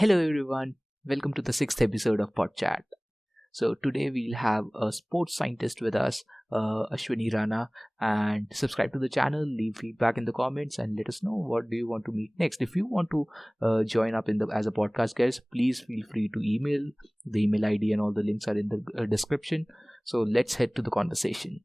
Hello everyone, welcome to the sixth episode of Pod Chat. So today we'll have a sports scientist with us, Ashwani Rana, and subscribe to the channel, leave feedback in the comments, and let us know what do you want to meet next. If you want to join up in the as a podcast guest, please feel free to email. The email ID and all the links are in the description. So let's head to the conversation.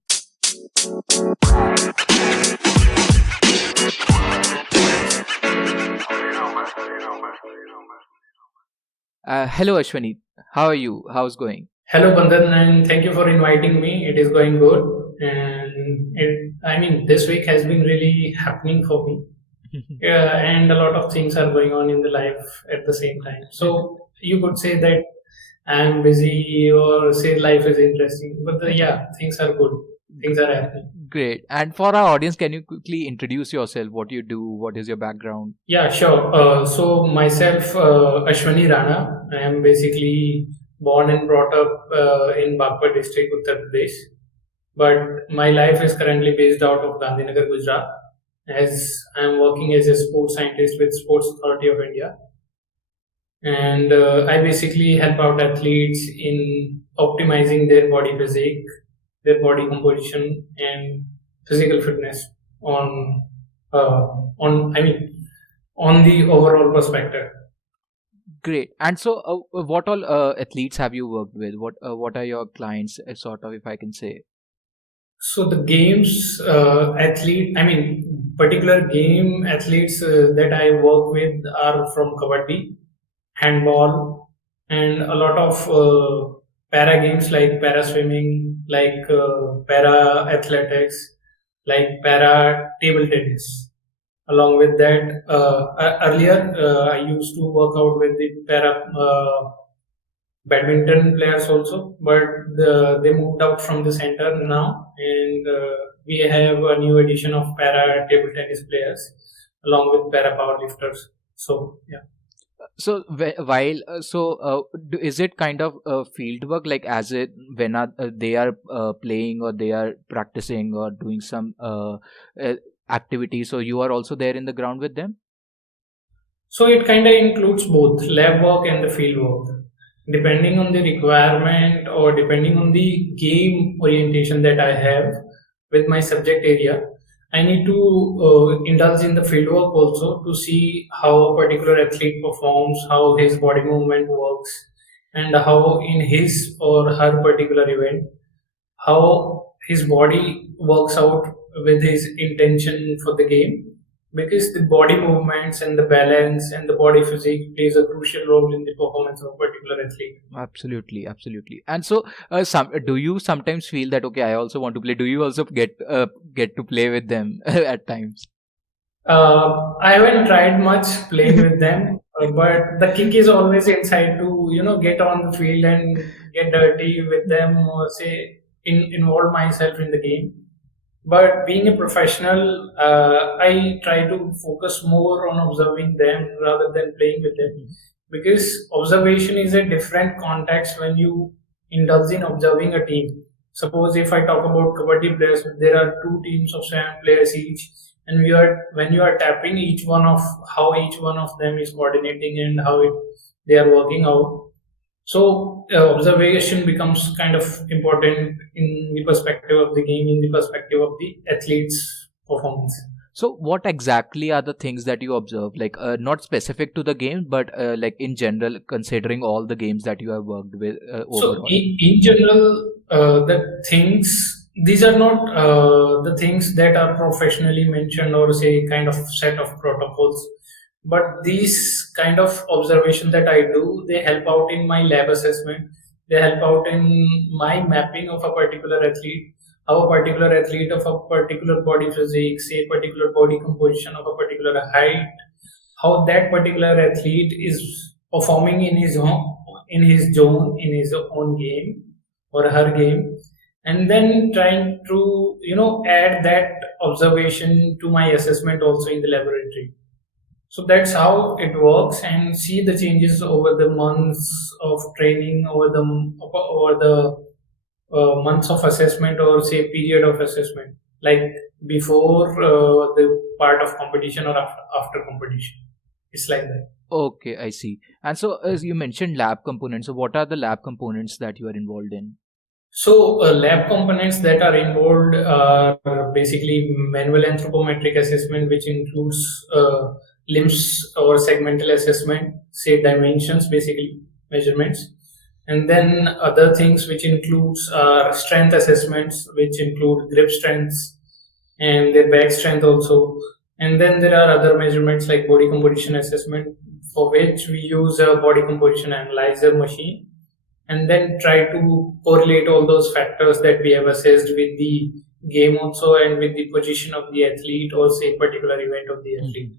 Hello Ashwani, how are you? How's going? Hello, Bandhan, and thank you for inviting me. It is going good, and this week has been really happening for me. And a lot of things are going on in the life at the same time. So you could say that I'm busy or say life is interesting, but things are good. Things are happening. Great. And for our audience, can you quickly introduce yourself? What you do? What is your background? Yeah, sure. So myself, Ashwani Rana. I am basically born and brought up in Bagpat district, Uttar Pradesh. But my life is currently based out of Gandhinagar, Gujarat, as I am working as a sports scientist with Sports Authority of India. And I basically help out athletes in optimizing their body physique, their body composition, and physical fitness on the overall perspective. Great. And so, what all athletes have you worked with? What are your clients, sort of, if I can say? So the games particular game athletes that I work with are from kabaddi, handball, and a lot of para games like para swimming, like para athletics, like para table tennis. Along with that, earlier I used to work out with the para badminton players also, but they moved out from the center now, and we have a new addition of para table tennis players along with para powerlifters. So yeah. So is it kind of field work, like as it when they are playing or they are practicing or doing some activity? So you are also there in the ground with them. So it kind of includes both lab work and the field work, depending on the requirement or depending on the game orientation that I have with my subject area. I need to indulge in the fieldwork also to see how a particular athlete performs, how his body movement works, and how in his or her particular event, how his body works out with his intention for the game. Because the body movements and the balance and the body physique plays a crucial role in the performance of a particular athlete. Absolutely. And so, do you sometimes feel that okay, I also want to play? Do you also get to play with them at times? I haven't tried much playing with them, but the kick is always inside to get on the field and get dirty with them or say involve myself in the game. But being a professional, I try to focus more on observing them rather than playing with them, because observation is a different context when you indulge in observing a team. Suppose if I talk about kabaddi players, there are two teams of 7 players each, and when you are tapping each one of how each one of them is coordinating and how they are working out. So observation becomes kind of important in the perspective of the game, in the perspective of the athlete's performance. So what exactly are the things that you observe, like not specific to the game, but like in general, considering all the games that you have worked with overall? So in general, these are not the things that are professionally mentioned or say kind of set of protocols. But these kind of observations that I do, they help out in my lab assessment. They help out in my mapping of a particular athlete, how a particular athlete of a particular body physique, say particular body composition of a particular height, how that particular athlete is performing in his zone, in his own game or her game, and then trying to add that observation to my assessment also in the laboratory. So that's how it works, and see the changes over the months of training, over the months of assessment or say period of assessment, like before the part of competition or after competition. It's like that. Okay, I see. And so, as you mentioned lab components, so what are the lab components that you are involved in? So, lab components that are involved are basically manual anthropometric assessment, which includes limbs or segmental assessment, say dimensions, basically measurements, and then other things which includes strength assessments, which include grip strengths and their back strength also. And then there are other measurements like body composition assessment, for which we use a body composition analyzer machine and then try to correlate all those factors that we have assessed with the game also and with the position of the athlete or say particular event of the athlete.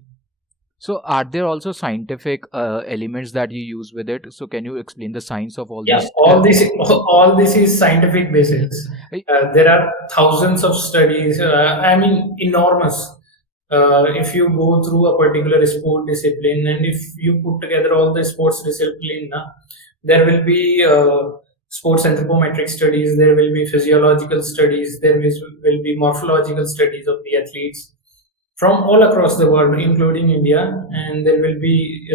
So, are there also scientific elements that you use with it? So, can you explain the science of all Yeah, these? all this is scientific basis. I- There are thousands of studies. I mean, enormous. If you go through a particular sport discipline and if you put together all the sports discipline, there will be sports anthropometric studies. There will be physiological studies. Will be morphological studies of the athletes from all across the world, including India, and there will be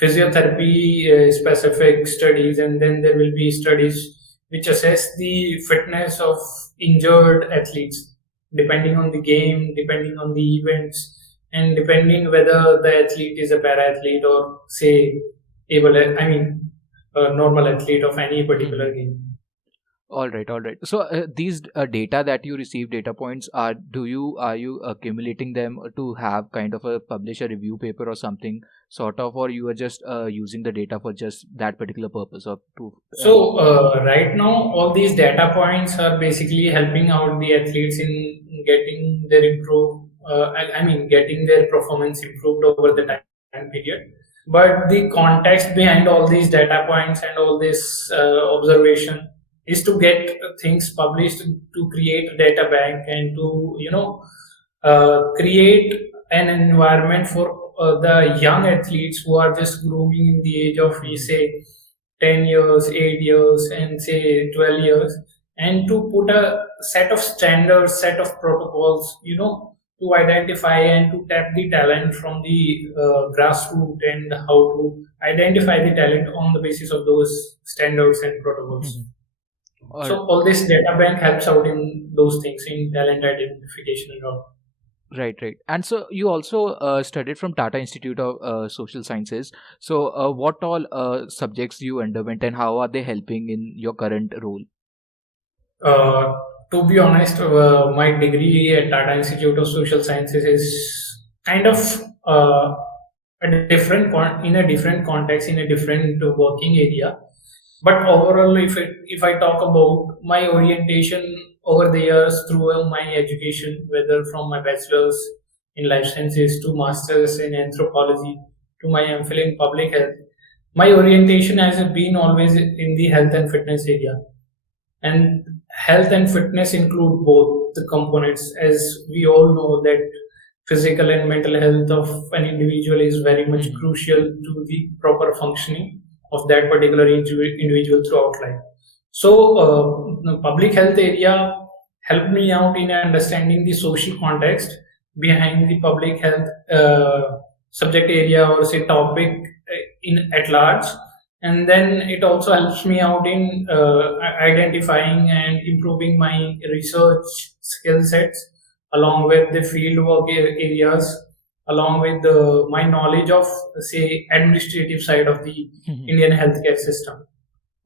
physiotherapy specific studies, and then there will be studies which assess the fitness of injured athletes, depending on the game, depending on the events, and depending whether the athlete is a para athlete or say a normal athlete of any particular game. All right, all right. So these data that you receive, data points, are you accumulating them to have kind of a publish a review paper or something sort of, or you are just using the data for just that particular purpose of to? So right now, all these data points are basically helping out the athletes in getting their getting their performance improved over the time period. But the context behind all these data points and all this observation is to get things published, to create a data bank, and to create an environment for the young athletes who are just grooming in the age of we say 10 years, 8 years, and say 12 years, and to put a set of standards, set of protocols, to identify and to tap the talent from the grassroots and how to identify the talent on the basis of those standards and protocols. So all this data bank helps out in those things, in talent identification and all. Right, right. And so you also studied from Tata Institute of Social Sciences. So what all subjects you underwent and how are they helping in your current role? To be honest, my degree at Tata Institute of Social Sciences is kind of in a different context, in a different working area. But overall, if I talk about my orientation over the years through my education, whether from my bachelor's in life sciences to master's in anthropology to my MPhil in public health, my orientation has been always in the health and fitness area. And health and fitness include both the components, as we all know that physical and mental health of an individual is very much crucial to the proper functioning of that particular individual throughout life. So, the public health area helped me out in understanding the social context behind the public health subject area or say topic in at large, and then it also helps me out in identifying and improving my research skill sets along with the fieldwork areas, along with my knowledge of say administrative side of the Indian healthcare system.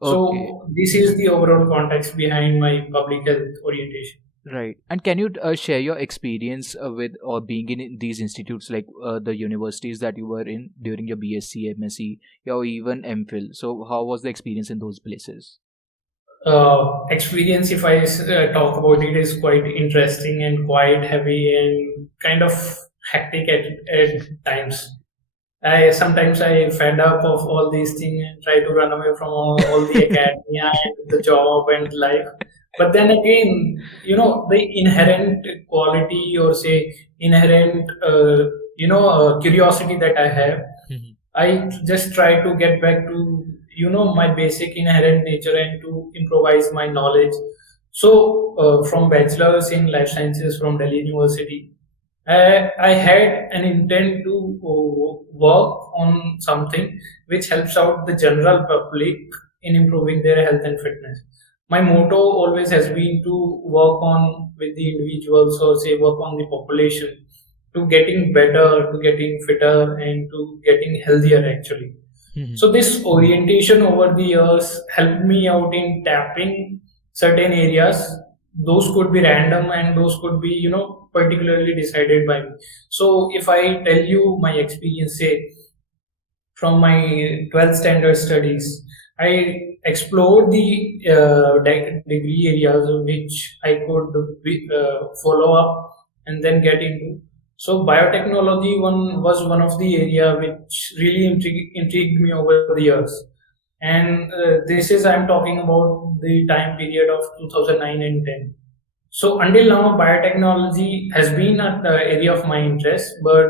So this is the overall context behind my public health orientation. Right. And can you share your experience with or being in these institutes, like the universities that you were in during your BSc, MSc, or even MPhil? So how was the experience in those places? Experience, if I talk about it, is quite interesting and quite heavy and kind of hectic at times. Sometimes I fed up of all these things and try to run away from all the academia and the job and life. But then again, the inherent quality or say inherent, curiosity that I have, I just try to get back to, my basic inherent nature and to improvise my knowledge. So from bachelor's in life sciences from Delhi University, I had an intent to work on something which helps out the general public in improving their health and fitness. My motto always has been to work on with the individuals, or say work on the population, to getting better, to getting fitter, and to getting healthier actually. Mhm. So this orientation over the years helped me out in tapping certain areas. Those could be random, and those could be, particularly decided by me. So if I tell you my experience, say from my 12th standard studies, I explored the degree areas which I could follow up and then get into. So biotechnology was one of the area which really intrigued me over the years. And this is, I'm talking about the time period of 2009 and 10. So until now, biotechnology has been an area of my interest, but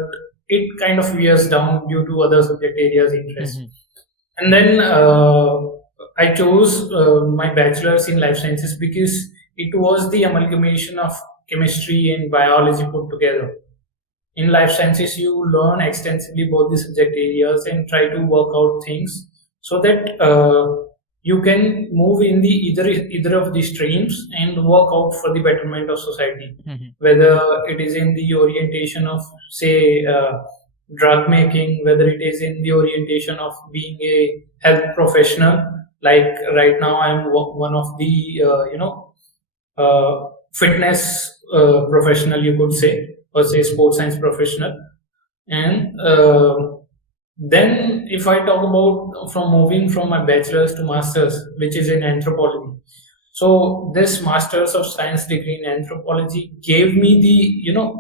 it kind of veers down due to other subject areas' interest. Mhm. And then I chose my bachelor's in life sciences because it was the amalgamation of chemistry and biology put together. In life sciences, you learn extensively both the subject areas and try to work out things so that you can move in the either of the streams and work out for the betterment of society, Mhm. whether it is in the orientation of, say, drug making, whether it is in the orientation of being a health professional. Like right now, I'm one of the fitness professional, you could say, or say sports science professional. And then, if I talk about from moving from my bachelor's to master's, which is in anthropology. So this master's of science degree in anthropology gave me the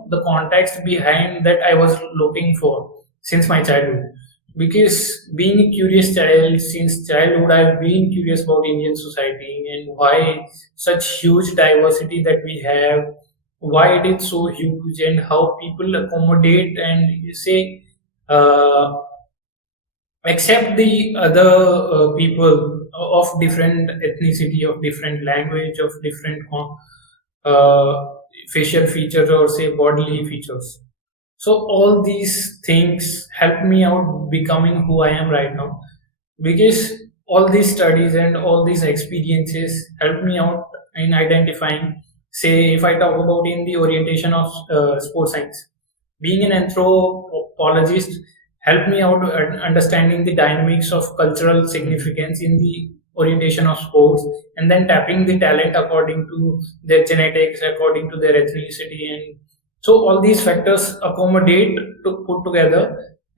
the context behind that I was looking for since my childhood. Because being a curious child since childhood, I've been curious about Indian society and why such huge diversity that we have, why it is so huge, and how people accommodate and say uh, accept the other people of different ethnicity, of different language, of different facial features, or say bodily features. So all these things help me out becoming who I am right now, because all these studies and all these experiences help me out in identifying. Say, if I talk about in the orientation of sports science, being an anthropologist helped me out understanding the dynamics of cultural Mhm. significance in the orientation of sports, and then tapping the talent according to their genetics, according to their ethnicity. And so all these factors accommodate to put together,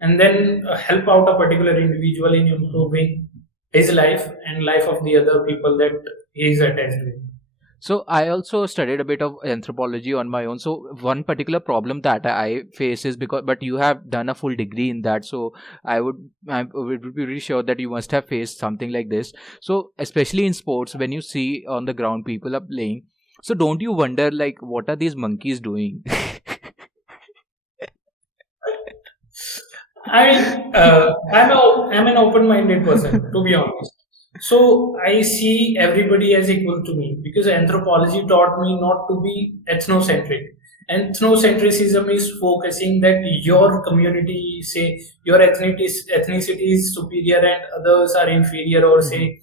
and then help out a particular individual in Mhm. improving his life and life of the other people that he is attached with. So I also studied a bit of anthropology on my own. So one particular problem that I face is because, but you have done a full degree in that. So I would be really sure that you must have faced something like this. So especially in sports, when you see on the ground people are playing, so don't you wonder like what are these monkeys doing? I'm an open-minded person, to be honest. So I see everybody as equal to me, because anthropology taught me not to be ethnocentric. Ethnocentrism is focusing that your community, say your ethnicity is superior and others are inferior, or Mhm. say,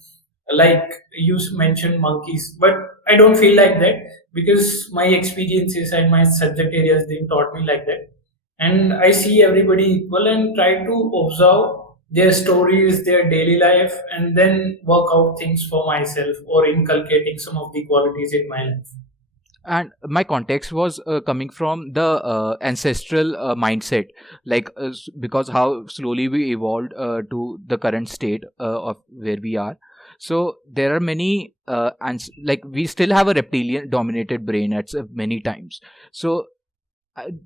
like you mentioned monkeys. But I don't feel like that, because my experiences and my subject areas didn't taught me like that. And I see everybody equal and try to observe their stories, their daily life, and then work out things for myself, or inculcating some of the qualities in my life. And my context was coming from the ancestral mindset, like because how slowly we evolved to the current state of where we are. So there are many like we still have a reptilian dominated brain at many times. So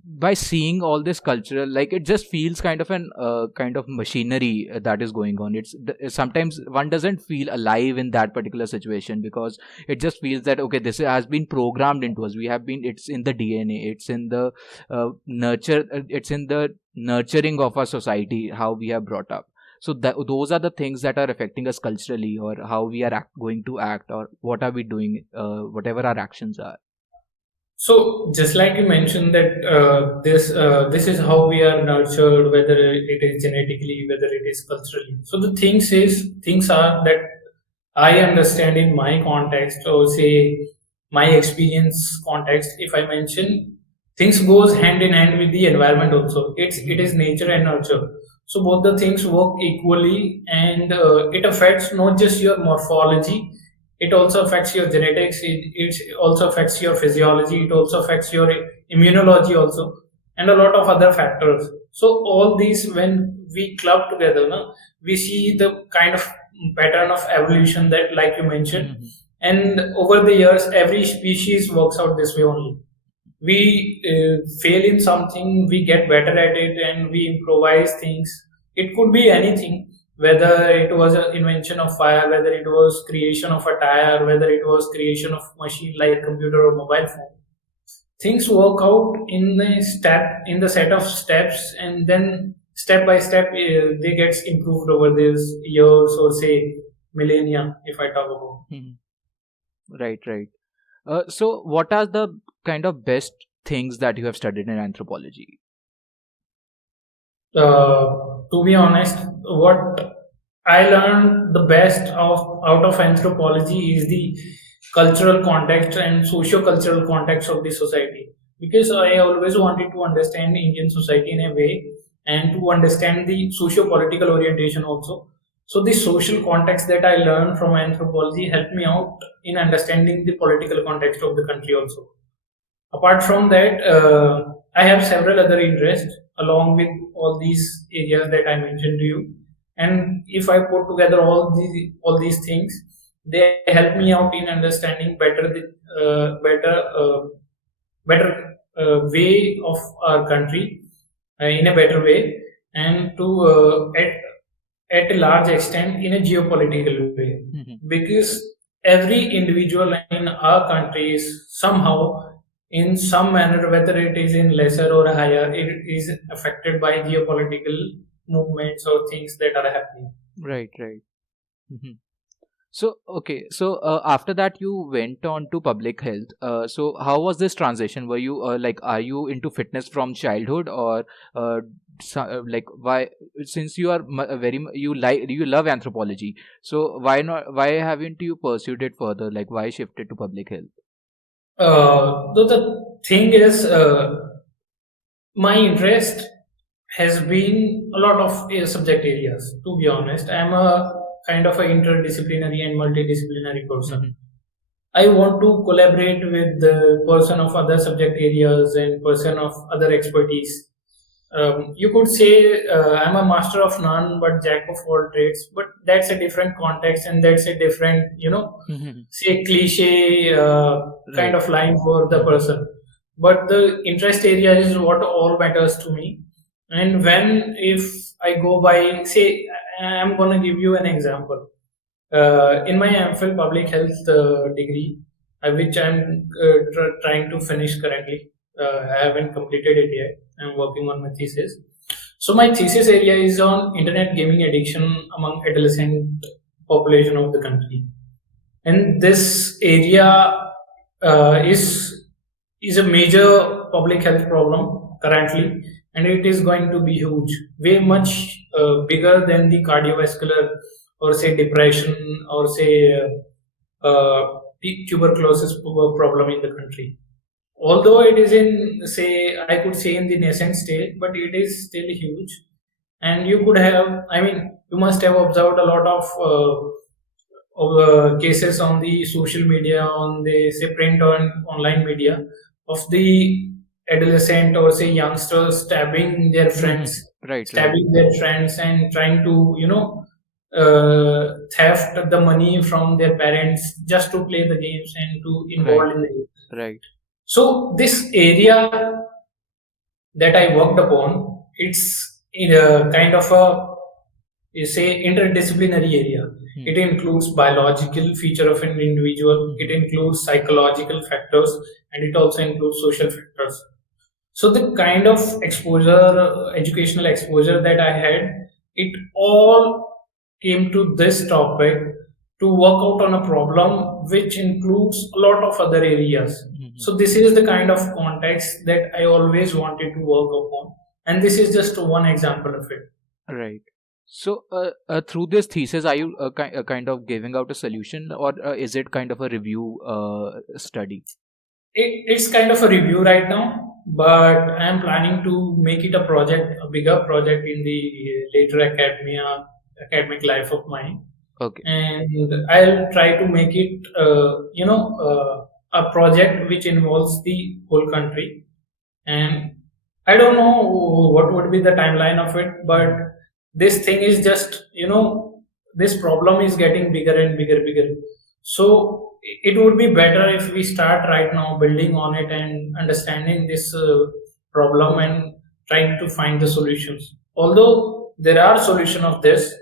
by seeing all this cultural, like it just feels kind of an kind of machinery that is going on. Sometimes one doesn't feel alive in that particular situation, because it just feels that okay, this has been programmed into us. We have been, it's in the DNA, it's in the it's in the nurturing of our society, how we are brought up. So those are the things that are affecting us culturally, or how we are going to act, or what are we doing, whatever our actions are. So just like you mentioned that this is how we are nurtured, whether it is genetically, whether it is culturally. So the things are that I understand in my context, or say my experience context. If I mention, things goes hand in hand with the environment also. It is nature and nurture. So both the things work equally, and it affects not just your morphology, it also affects your genetics, it also affects your physiology, it also affects your immunology also, and a lot of other factors. So all these, when we club together, no, we see the kind of pattern of evolution that, like you mentioned, and over the years every species works out this way only. We fail in something, we get better at it, and we improvise things. It could be anything, whether it was an invention of fire, whether it was creation of a tire, whether it was creation of machine like computer or mobile phone. Things work out in the set of steps, and then step by step they gets improved over these years, or say millennia, if I talk about. Right, right. So, what are the kind of best things that you have studied in anthropology? To be honest, what I learned the best out of anthropology is the cultural context and socio-cultural context of the society. Because I always wanted to understand Indian society in a way, and to understand the socio-political orientation also. So the social context that I learned from anthropology helped me out in understanding the political context of the country also. Apart from that, I have several other interests along with all these areas that I mentioned to you. And if I put together all these things, they help me out in understanding better way of our country in a better way, and to at a large extent in a geopolitical way, because every individual in our country is somehow, in some manner, whether it is in lesser or higher, it is affected by geopolitical movements or things that are happening. Right, right. So, okay. So, after that, you went on to public health. So, how was this transition? Were you like, are you into fitness from childhood, or like, why? Since you are you love anthropology, so why not? Why haven't you pursued it further? Like, why shifted to public health? Though the thing is, my interest has been a lot of subject areas. To be honest, I'm a kind of a interdisciplinary and multidisciplinary person. I want to collaborate with the person of other subject areas and person of other expertise. You could say I'm a master of none, but jack of all trades. But that's a different context, and that's a different, say cliche kind of line for the person. But the interest area is what all matters to me. And when if I go by, say, I'm gonna give you an example. In my MPhil public health degree, which I'm trying to finish currently. I haven't completed it yet. I'm working on my thesis. So my thesis area is on internet gaming addiction among adolescent population of the country, and this area is a major public health problem currently, and it is going to be huge, way much bigger than the cardiovascular, or say depression, or say tuberculosis problem in the country. Although it is in, say, I could say in the nascent stage, but it is still huge. And you could have, I mean, you must have observed a lot of cases on the social media, on the, say, print or online media, of the adolescent, or say youngsters stabbing their friends, and trying to, theft the money from their parents just to play the games and to involve in the games. Right. So this area that I worked upon, it's in a kind of a, you say, interdisciplinary area. It includes biological feature of an individual, it includes psychological factors, and it also includes social factors. So the kind of exposure, educational exposure that I had, it all came to this topic to work out on a problem which includes a lot of other areas. So this is the kind of context that I always wanted to work upon, and this is just one example of it. Right. So, through this thesis, are you kind of giving out a solution, or is it kind of a review study? It's kind of a review right now, but I'm planning to make it a project, a bigger project in the later academic life of mine, Okay. and I'll try to make it, a project which involves the whole country. And I don't know what would be the timeline of it, but this thing is just, this problem is getting bigger and bigger. So it would be better if we start right now building on it and understanding this problem and trying to find the solutions. Although there are solution of this,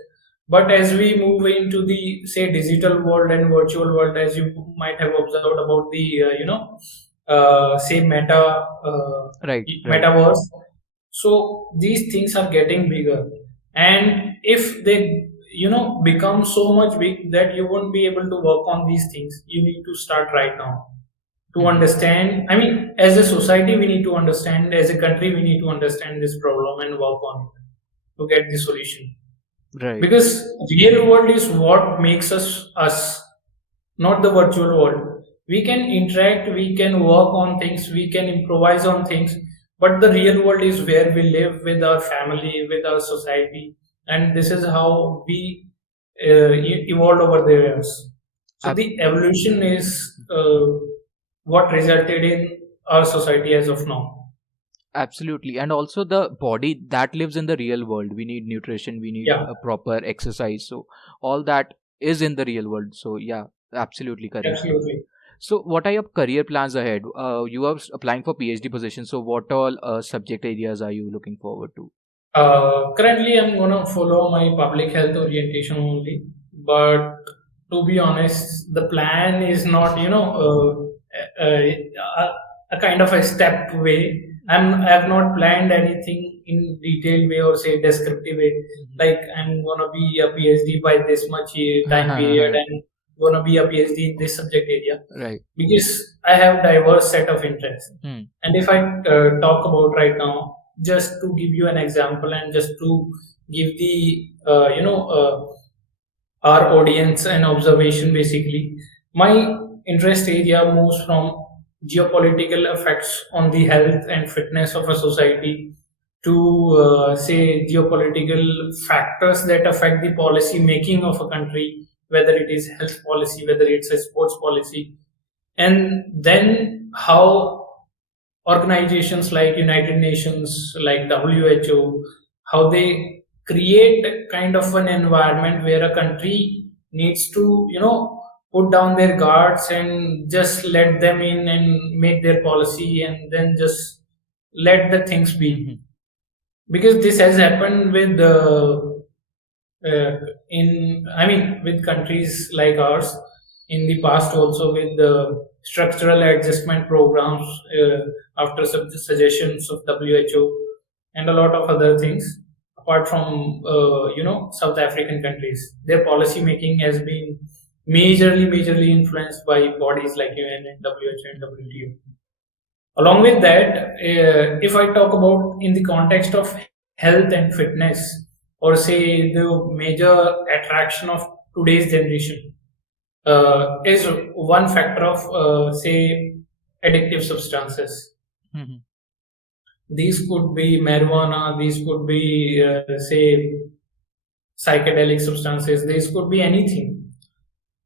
but as we move into the say digital world and virtual world, as you might have observed about the say Right. metaverse, so these things are getting bigger, and if they become so much big that you won't be able to work on these things, you need to start right now to understand. I mean, as a society we need to understand, as a country we need to understand this problem and work on it to get the solution, Right. because real world is what makes us, not the virtual world. We can interact, we can work on things, we can improvise on things, but the real world is where we live with our family, with our society, and this is how we evolved over the years. So the evolution is what resulted in our society as of now. Absolutely. And also the body that lives in the real world, we need nutrition, we need a proper exercise. So all that is in the real world. So yeah, absolutely correct. Absolutely. So what are your career plans ahead? You are applying for PhD position. So what all subject areas are you looking forward to? Currently, I'm gonna follow my public health orientation only. But to be honest, the plan is not, a kind of a step way. I have not planned anything in detailed way or say descriptive way. Like I'm gonna be a PhD by this much time period and gonna be a PhD in this subject area. Right. Because I have diverse set of interests. And if I talk about right now, just to give you an example and just to give the our audience an observation, basically my interest area moves from geopolitical effects on the health and fitness of a society to say geopolitical factors that affect the policy making of a country, whether it is health policy, whether it's a sports policy, and then how organizations like United Nations, like WHO, how they create kind of an environment where a country needs to, put down their guards and just let them in and make their policy and then just let the things be. Because this has happened with with countries like ours in the past also, with the structural adjustment programs after suggestions of WHO and a lot of other things. Apart from South African countries, their policy making has been majorly influenced by bodies like UN and WHO and WTO. Along with that, if I talk about in the context of health and fitness, or say the major attraction of today's generation, is one factor of say addictive substances. These could be marijuana, these could be say psychedelic substances, these could be anything.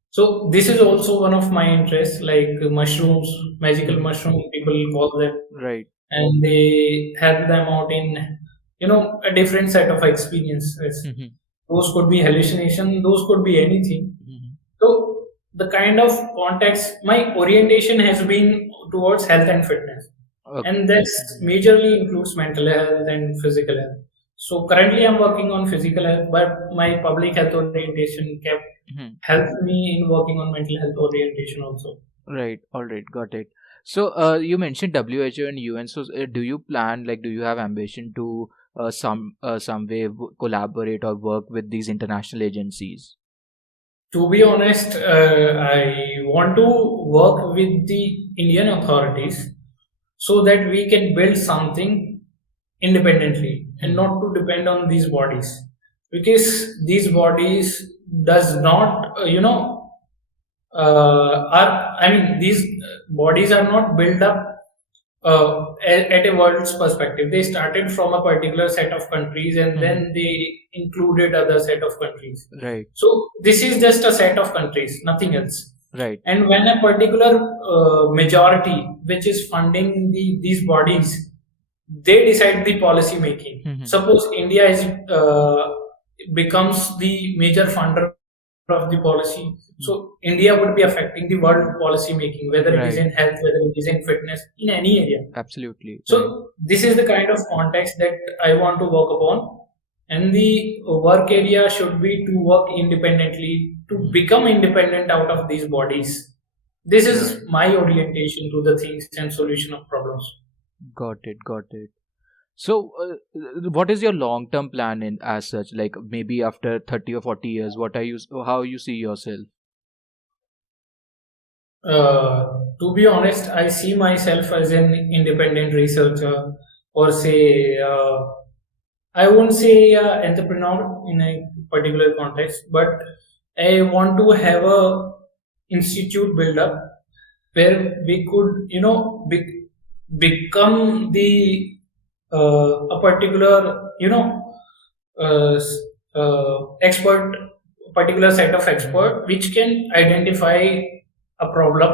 So this is also one of my interests, like mushrooms, magical mushroom people call them, right? And they help them out in a different set of experiences. Those could be hallucination, those could be anything. So the kind of context, my orientation has been towards health and fitness, and that majorly includes mental health and physical health. So currently I'm working on physical health, but my public health orientation helped me in working on mental health orientation also. Right. All right. Got it. So you mentioned WHO and UN. So do you plan, like, do you have ambition to some way collaborate or work with these international agencies? To be honest, I want to work with the Indian authorities so that we can build something independently and not to depend on these bodies, because these bodies does not these bodies are not built up at a world's perspective. They started from a particular set of countries and then they included other set of countries. Right. So this is just a set of countries, nothing else. Right. And when a particular majority which is funding these bodies, they decide the policy making. Suppose India is becomes the major funder of the policy, so India would be affecting the world policy making, whether it is in health, whether it is in fitness, in any area. Absolutely. So this is the kind of context that I want to work upon, and the work area should be to work independently, to become independent out of these bodies. This is my orientation to the things and solution of problems. Got it. So, what is your long-term plan in as such? Like maybe after 30 or 40 years, how you see yourself? To be honest, I see myself as an independent researcher, or say, I won't say entrepreneur in a particular context, but I want to have a institute build up where we could, become the a particular, expert, particular set of expert which can identify a problem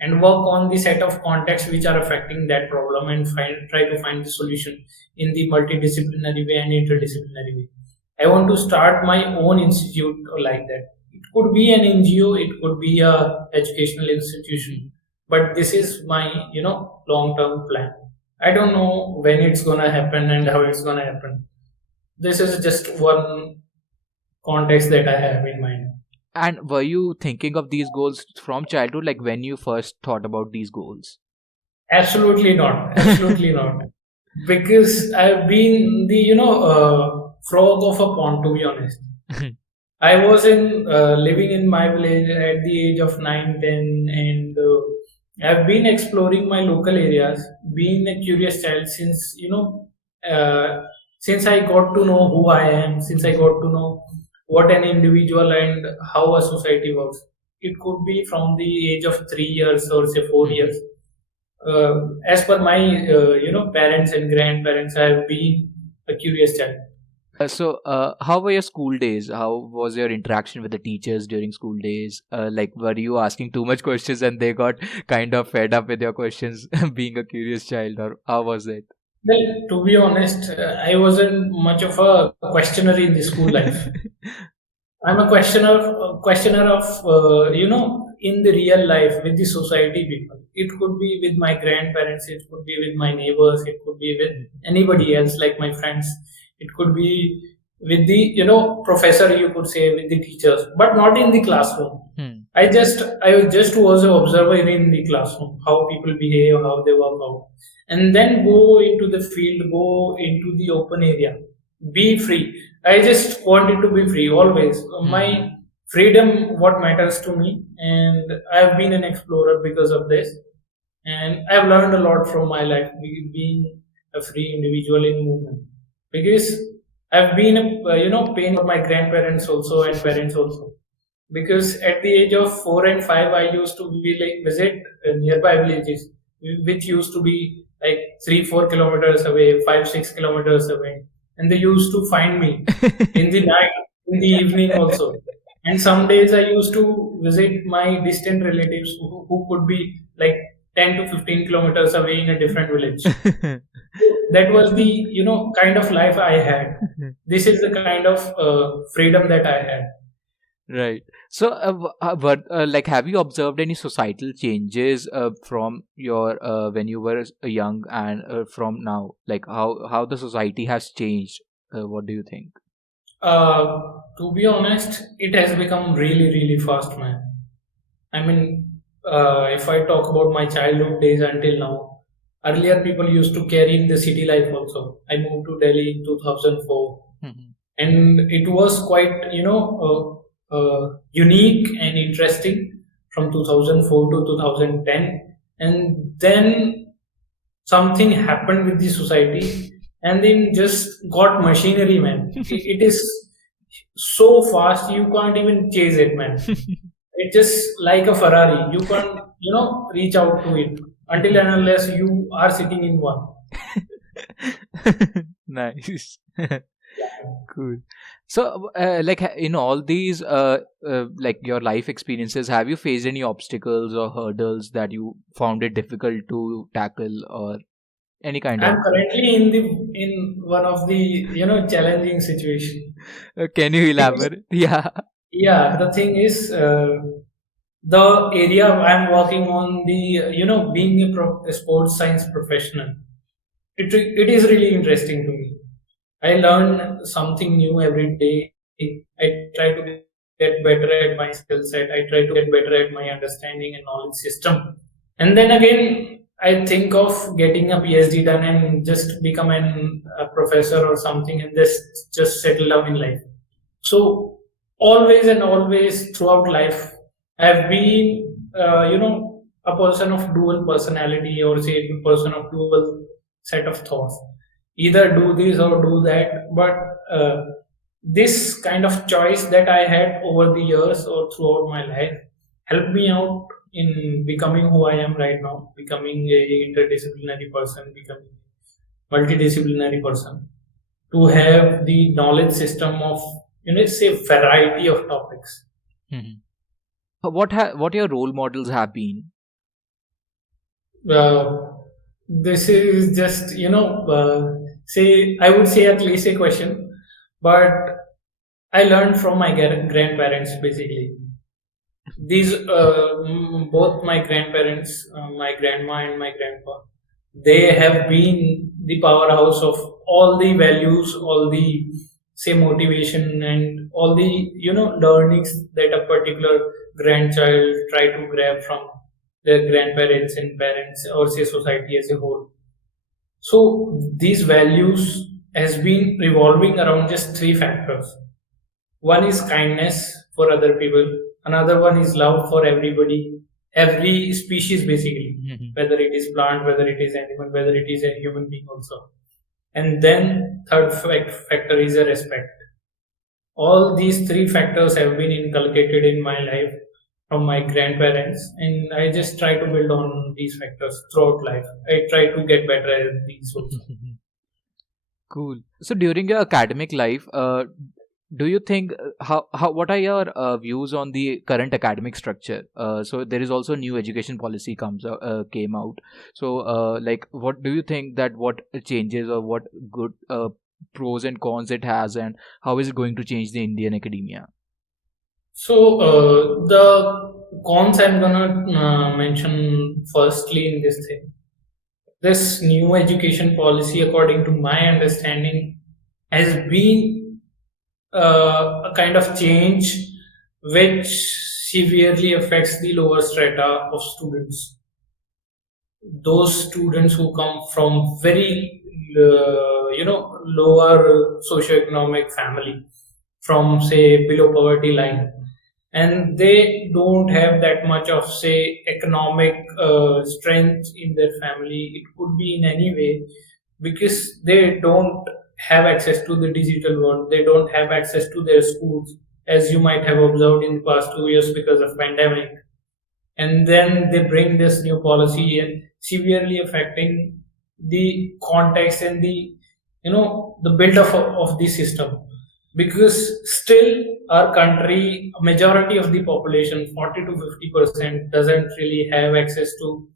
and work on the set of contexts which are affecting that problem and try to find the solution in the multidisciplinary way and interdisciplinary way. I want to start my own institute like that. It could be an NGO, it could be a educational institution, but this is my long-term plan. I don't know when it's gonna happen and how it's gonna happen. This is just one context that I have in mind. And were you thinking of these goals from childhood, like when you first thought about these goals? Absolutely not. Absolutely not. Because I've been the frog of a pond, to be honest. I was living in my village at the age of 9, 10, and I've been exploring my local areas, being a curious child since since I got to know who I am, since I got to know what an individual and how a society works. It could be from the age of 3 years or say 4 years. As per my parents and grandparents, I have been a curious child. So, how were your school days? How was your interaction with the teachers during school days? Like, were you asking too much questions and they got kind of fed up with your questions, being a curious child, or how was it? Well, to be honest, I wasn't much of a questioner in the school life. I'm a questioner of in the real life with the society people. It could be with my grandparents, it could be with my neighbors, it could be with anybody else like my friends. It could be with the professor, you could say, with the teachers, but not in the classroom. I just was an observer in the classroom, how people behave, how they work out, and then go into the field, go into the open area, be free. I just wanted to be free always. My freedom, what matters to me, and I've been an explorer because of this, and I've learned a lot from my life being a free individual in movement. Because I've been a pain for my grandparents also and parents also. Because at the age of 4 and 5, I used to be visit nearby villages, which used to be like 3-4 kilometers away, 5-6 kilometers away, and they used to find me in the night, in the evening also. And some days I used to visit my distant relatives who could be like 10 to 15 kilometers away in a different village. That was the kind of life I had. This is the kind of freedom that I had. Right. So, have you observed any societal changes from your when you were young and from now? Like how the society has changed? What do you think? To be honest, it has become really, really fast, man. I mean, if I talk about my childhood days until now, earlier people used to carry in the city life also. I moved to Delhi in 2004, and it was quite unique and interesting from 2004 to 2010, and then something happened with the society, and then just got machinery, man. It is so fast you can't even chase it, man. It's just like a Ferrari. You can't, reach out to it until and unless you are sitting in one. Nice. Cool. So, like in all these, like your life experiences, have you faced any obstacles or hurdles that you found it difficult to tackle, or any kind I'm of? currently in one of the challenging situation. Can you elaborate? Yeah. Yeah, the thing is, the area I'm working on, the being a sports science professional. It is really interesting to me. I learn something new every day. I try to get better at my skill set. I try to get better at my understanding and knowledge system. And then again, I think of getting a PhD done and just become a professor or something, and just settle down in life. So always and always throughout life, I've been, a person of dual personality, or say a person of dual set of thoughts. Either do this or do that. But this kind of choice that I had over the years or throughout my life helped me out in becoming who I am right now, becoming a interdisciplinary person, becoming multidisciplinary person, to have the knowledge system of say variety of topics. Mhm. What your role models have been? uh, this is just say, I would say, a cliche question, but I learned from my grandparents, basically. These both my grandparents, my grandma and my grandpa, they have been the powerhouse of all the values, all the say motivation, and all the learnings that a particular grandchild try to grab from their grandparents and parents, or say society as a whole. So these values has been revolving around just three factors. One is kindness for other people. Another one is love for everybody, every species, basically, Mhm. whether it is plant, whether it is animal, whether it is a human being also. And then third factor is a respect. All these three factors have been inculcated in my life from my grandparents, and I just try to build on these factors throughout life. I try to get better at these also. Cool. So during your academic life, do you think how what are your views on the current academic structure? So there is also new education policy came out. So like what do you think that what changes or what good pros and cons it has, and how is it going to change the Indian academia? So the cons I'm gonna mention firstly in this thing. This new education policy, according to my understanding, has been a kind of change which severely affects the lower strata of students. Those students who come from very lower socioeconomic family, from say below poverty line, and they don't have that much of say economic strength in their family. It could be in any way, because they don't have access to the digital world, they don't have access to their schools, as you might have observed in the past 2 years because of pandemic. And then they bring this new policy and severely affecting the context and the the build up of the system, because still our country, majority of the population, 40 to 50%, doesn't really have access to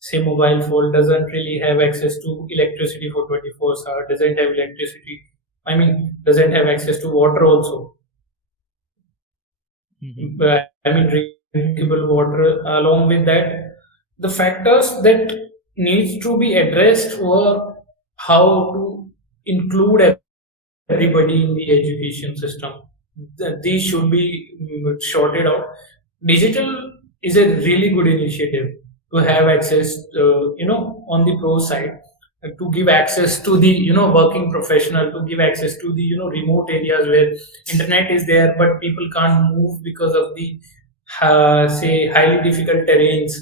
say mobile phone, doesn't really have access to electricity for 24 hours, doesn't have electricity, doesn't have access to water also. Mhm. Drinkable water. Along with that, the factors that needs to be addressed were how to include everybody in the education system. These should be sorted out. Digital is a really good initiative to have access, on the pro side, to give access to the working professional, to give access to the remote areas where internet is there but people can't move because of the say highly difficult terrains,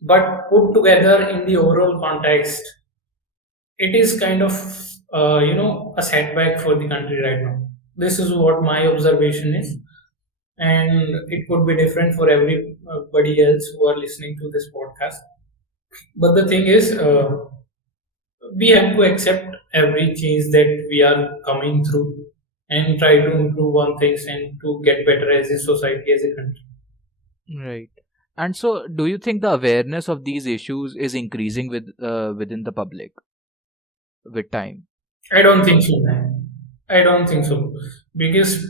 but put together in the overall context, it is kind of a setback for the country right now. This is what my observation is, and it could be different for everybody else who are listening to this podcast. But the thing is, we have to accept every change that we are coming through and try to improve on things and to get better as a society, as a country. Right. And so, do you think the awareness of these issues is increasing within the public with time? I don't think so, man. I don't think so. Because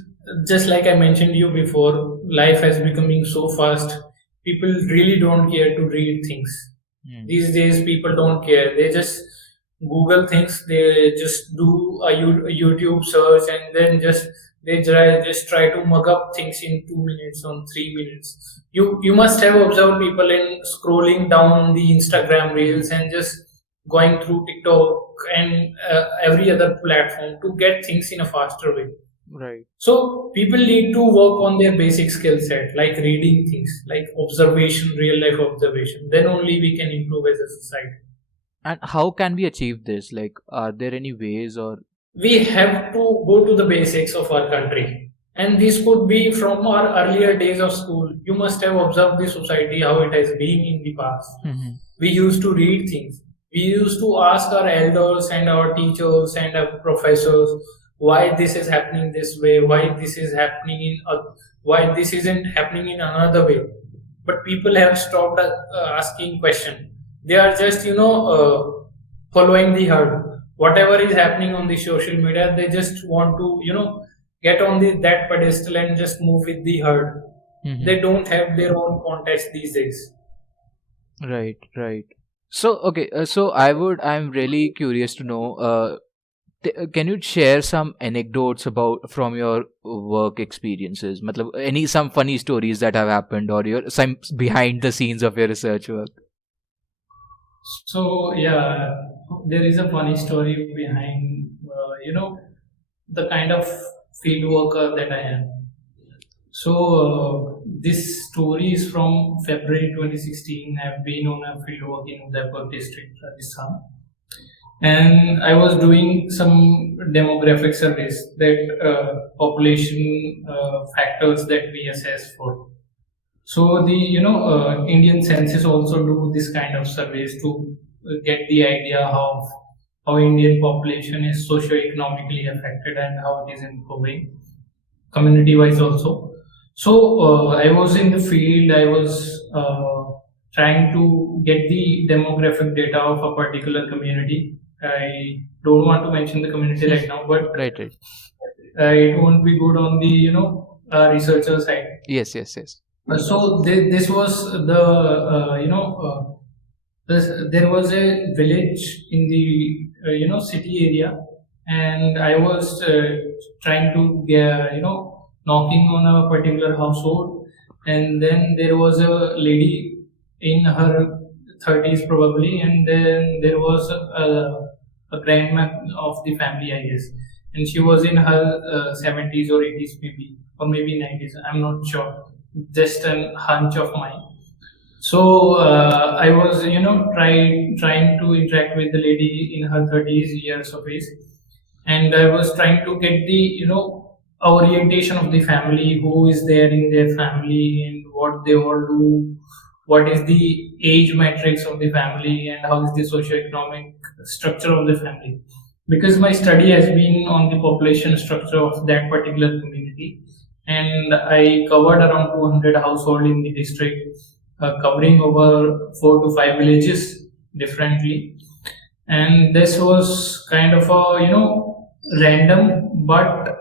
just like I mentioned you before, life has becoming so fast. People really don't care to read things. Hmm. These days, people don't care. They just Google things. They just do a YouTube search, and then just try to mug up things in 2 minutes, on 3 minutes. You must have observed people in scrolling down the Instagram reels and just going through TikTok and every other platform to get things in a faster way. Right. So people need to work on their basic skill set, like reading things, like observation, real life observation. Then only we can improve as a society. And how can we achieve this? Like, are there any ways or? We have to go to the basics of our country. And this could be from our earlier days of school. You must have observed the society, how it has been in the past. Mhm. We used to read things. We used to ask our elders and our teachers and our professors why this is happening this way, why this is happening why this isn't happening in another way. But people have stopped asking question. They are just following the herd. Whatever is happening on the social media, they just want to get on that pedestal and just move with the herd. Mhm. They don't have their own context these days. Right, right. So, okay, I'm really curious to know, can you share some anecdotes about from your work experiences? Matlab, some funny stories that have happened or some behind the scenes of your research work? So yeah, there is a funny story behind the kind of field worker that I am. So this story is from February 2016. I've been on a field work in Udaipur district, Rajasthan, and I was doing some demographic surveys, that population factors that we assess for. So the Indian census also do this kind of surveys to get the idea of how Indian population is socio-economically affected and how it is improving community wise also. So I was in the field. I was trying to get the demographic data of a particular community. I don't want to mention the community right now, but Right, right. it won't be good on the researcher side. Yes, yes, yes. So this was the there was a village in the city area, and I was trying to get knocking on a particular household, and then there was a lady in her 30s probably, and then there was a grandma of the family, I guess, and she was in her 70s or 80s maybe, or maybe 90s. I'm not sure, just a hunch of mine. So I was, trying to interact with the lady in her 30s years of age, and I was trying to get the, orientation of the family, who is there in their family, and what they all do, what is the age matrix of the family, and how is the socio-economic structure of the family. Because my study has been on the population structure of that particular community, and I covered around 200 households in the district, covering over 4 to 5 villages differently. And this was kind of a random, but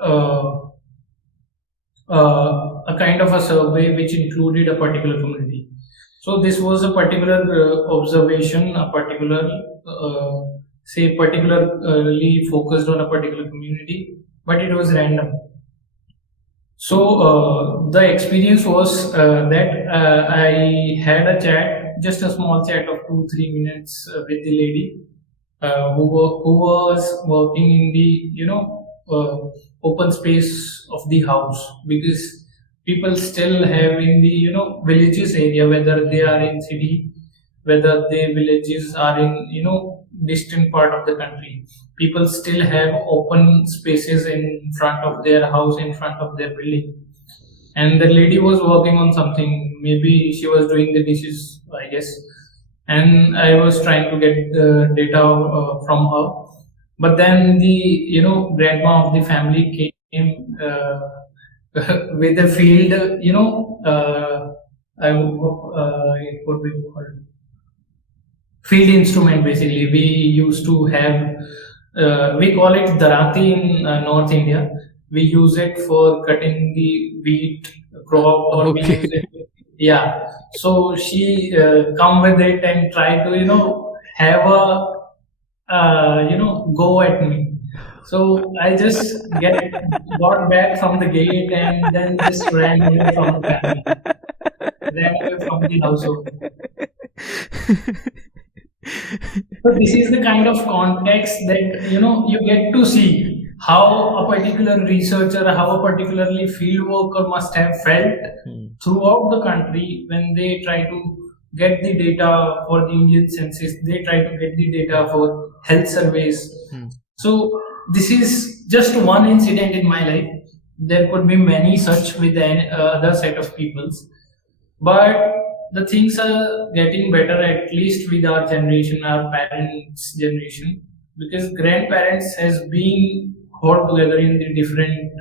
a kind of a survey which included a particular community. So this was a particular observation, a particular particularly focused on a particular community, but it was random. So the experience was that I had a chat, just a small chat of 2 3 minutes with the lady who was working in the open space of the house, because people still have in the villages area, whether they are in city, whether the villages are in distant part of the country. People still have open spaces in front of their house, in front of their building, and the lady was working on something. Maybe she was doing the dishes, I guess, and I was trying to get the data from her. But then the grandma of the family came with the field, it would be called field instrument. Basically, we used to have, we call it darati in North India. We use it for cutting the wheat crop, or we use Okay. it. Yeah. So she come with it and try to have a go at me. So I just got back from the gate and then just ran away from the family, ran away from the household. So this is the kind of context that you get to see how a particular researcher, how a particularly field worker must have felt Hmm. throughout the country when they try to get the data for the Indian census, they try to get the data for health surveys. Hmm. So this is just one incident in my life. There could be many such with an other set of peoples, but the things are getting better, at least with our generation, our parents' generation, because grandparents has been hold together in the different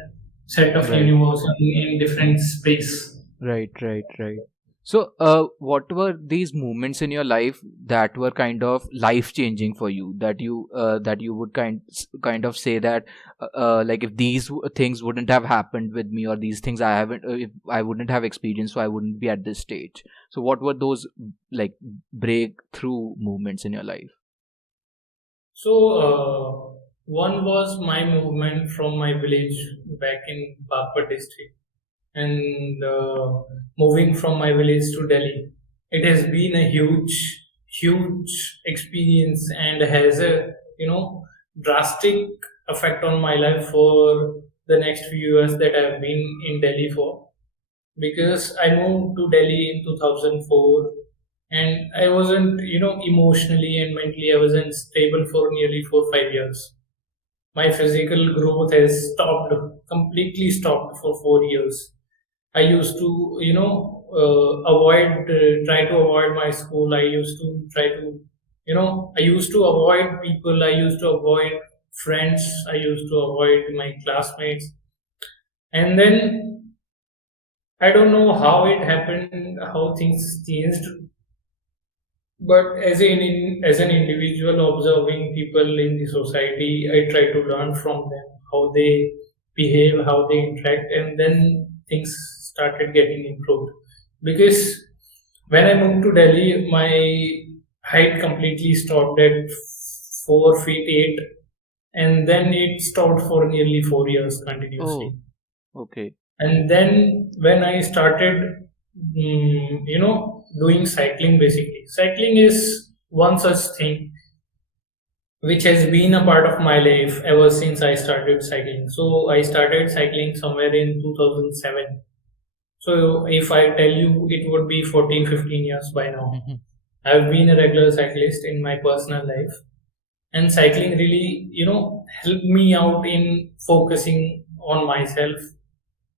set of Right. universe in different space. Right, right, right. So, what were these moments in your life that were kind of life changing for you? That you would kind of say that, like, if things wouldn't have happened with me, or these things I haven't, if I wouldn't have experienced, so I wouldn't be at this stage. So, what were those, like, breakthrough moments in your life? So one was my movement from my village back in Bagpat district, and moving from my village to Delhi. It has been a huge experience and has a drastic effect on my life for the next few years that I've been in Delhi for, because I moved to Delhi in 2004, and I wasn't, emotionally and mentally, I wasn't stable for nearly 4 5 years. My physical growth has stopped, completely stopped for 4 years. I used to, try to avoid my school. I used to try to, I used to avoid people. I used to avoid friends. I used to avoid my classmates. And then I don't know how it happened, how things changed, but as an individual observing people in the society, I try to learn from them how they behave, how they interact, and then things started getting improved. Because when I moved to Delhi, my height completely stopped at 4 feet 8, and then it stopped for nearly 4 years continuously. Oh, okay. And then when I started doing cycling, basically cycling is one such thing which has been a part of my life ever since I started cycling. So I started cycling somewhere in 2007. So if I tell you, it would be 14 15 years by now. I've been a regular cyclist in my personal life, and cycling really helped me out in focusing on myself,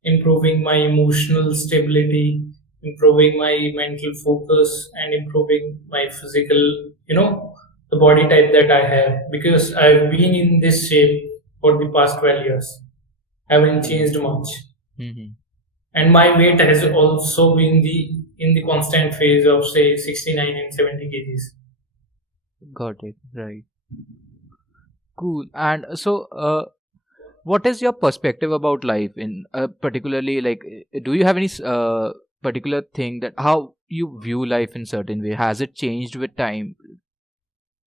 improving my emotional stability, improving my mental focus, and improving my physical, the body type that I have. Because I've been in this shape for the past 12 years. I haven't changed much. Mhm. And my weight has also been in the constant phase of say 69 and 70 kgs. Got it. Right. Cool. And so, what is your perspective about life in particularly, like, do you have any particular thing that how you view life in certain way? Has it changed with time?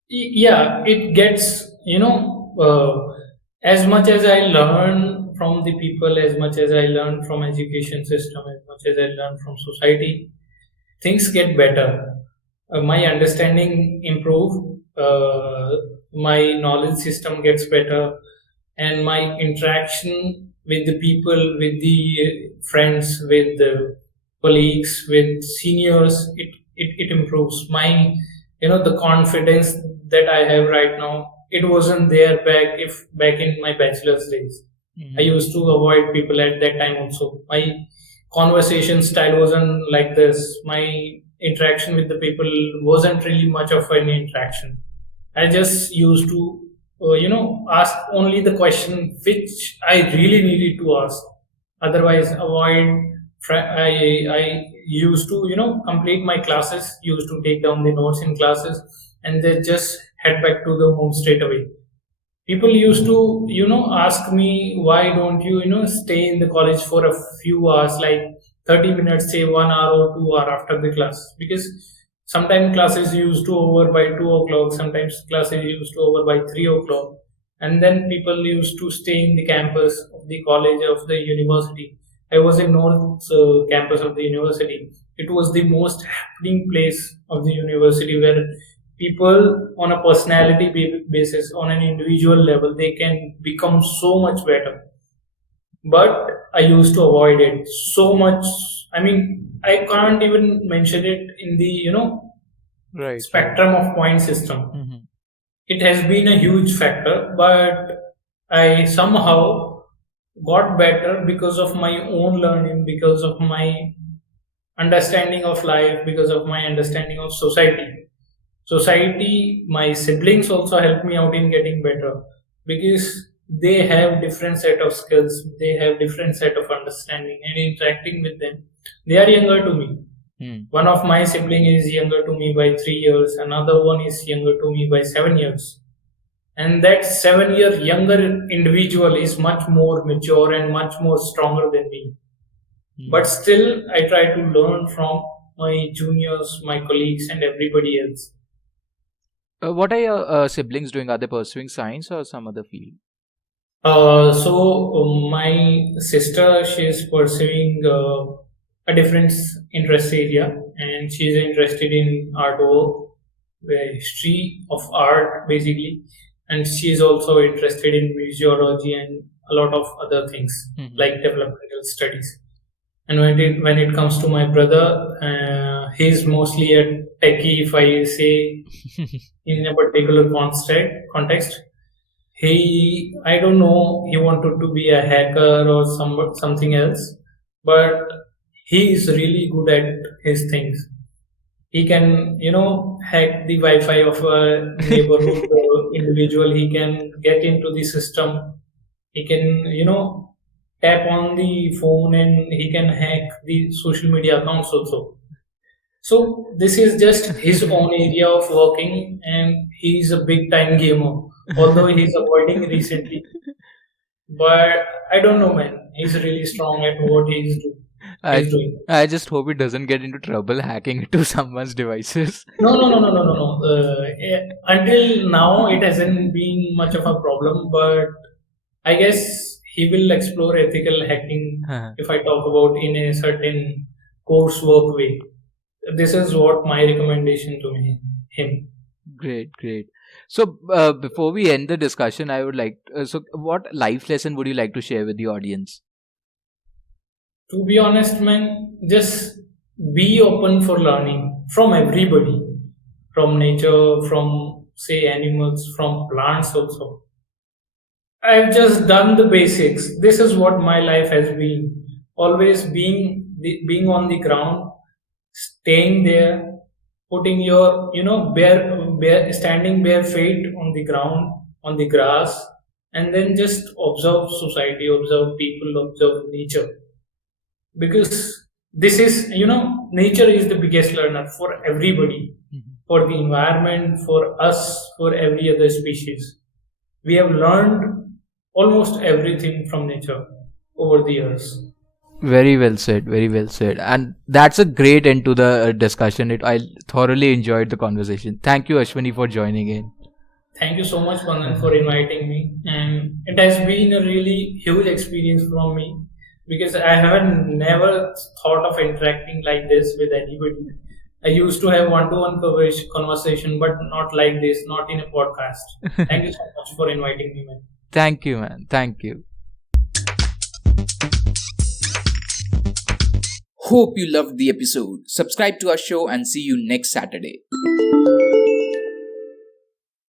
Yeah, it gets, as much as I learn from the people, as much as I learn from education system, as much as I learn from society, things get better. My understanding improve, my knowledge system gets better, and my interaction with the people, with the friends, with the colleagues, with seniors, it improves my, the confidence that I have right now. It wasn't there back in my bachelor's days. I used to avoid people at that time also. My conversation style wasn't like this. My interaction with the people wasn't really much of an interaction. I just used to, ask only the question which I really needed to ask. Otherwise, avoid. I used to, complete my classes. Used to take down the notes in classes, and then just head back to the home straight away. People used to, ask me, why don't you, stay in the college for a few hours, like 30 minutes, say 1 hour or 2 hour after the class, because sometimes classes used to over by 2 o'clock, sometimes classes used to over by 3 o'clock, and then people used to stay in the campus of the college of the university. I was in north campus of the university. It was the most happening place of the university, where people on a personality basis, on an individual level, they can become so much better. But I used to avoid it so much. I mean, I can't even mention it in the, Right. spectrum of point system. Mm-hmm. It has been a huge factor, but I somehow got better because of my own learning, because of my understanding of life, because of my understanding of society. My siblings also helped me out in getting better, because they have different set of skills, they have different set of understanding, and interacting with them, they are younger to me. One of my sibling is younger to me by 3 years, another one is younger to me by 7 years, and that 7 year younger individual is much more mature and much more stronger than me. But still, I try to learn from my juniors, my colleagues, and everybody else. What are your siblings doing? Are they pursuing science or some other field? My sister, she's pursuing a different interest area, and she's interested in artwork, history of art, basically, and she's also interested in museology and a lot of other things like developmental studies. And when it comes to my brother, he's mostly a techie, if I say, in a particular context. I don't know, he wanted to be a hacker or something else, but he is really good at his things. He can, hack the Wi-Fi of a neighborhood individual. He can get into the system. He can, tap on the phone, and he can hack the social media accounts also. So this is just his own area of working, and he's a big time gamer, although he's avoiding recently. But I don't know, man. He's really strong at what he's doing. I just hope he doesn't get into trouble hacking into someone's devices. No. Until now, it hasn't been much of a problem, but I guess he will explore ethical hacking if I talk about in a certain coursework way. This is what my recommendation to him. Great. So before we end the discussion, I would like so what life lesson would you like to share with the audience? To be honest, man, just be open for learning from everybody, from nature, from, say, animals, from plants also. I've just done the basics. This is what my life has been. Always being on the ground, staying there, putting your, standing bare feet on the ground, on the grass, and then just observe society, observe people, observe nature. Because this is, nature is the biggest learner for everybody, for the environment, for us, for every other species. We have learned almost everything from nature over the years. Very well said, and that's a great end to the discussion. I thoroughly enjoyed the conversation. Thank you, Ashwani, for joining in. Thank you so much, Bandhan, for inviting me, and it has been a really huge experience from me, because I haven't never thought of interacting like this with anybody. I used to have one-to-one conversation, but not like this, not in a podcast. Thank you so much for inviting me, man. Thank you, man. Thank you. Hope you loved the episode. Subscribe to our show and see you next Saturday.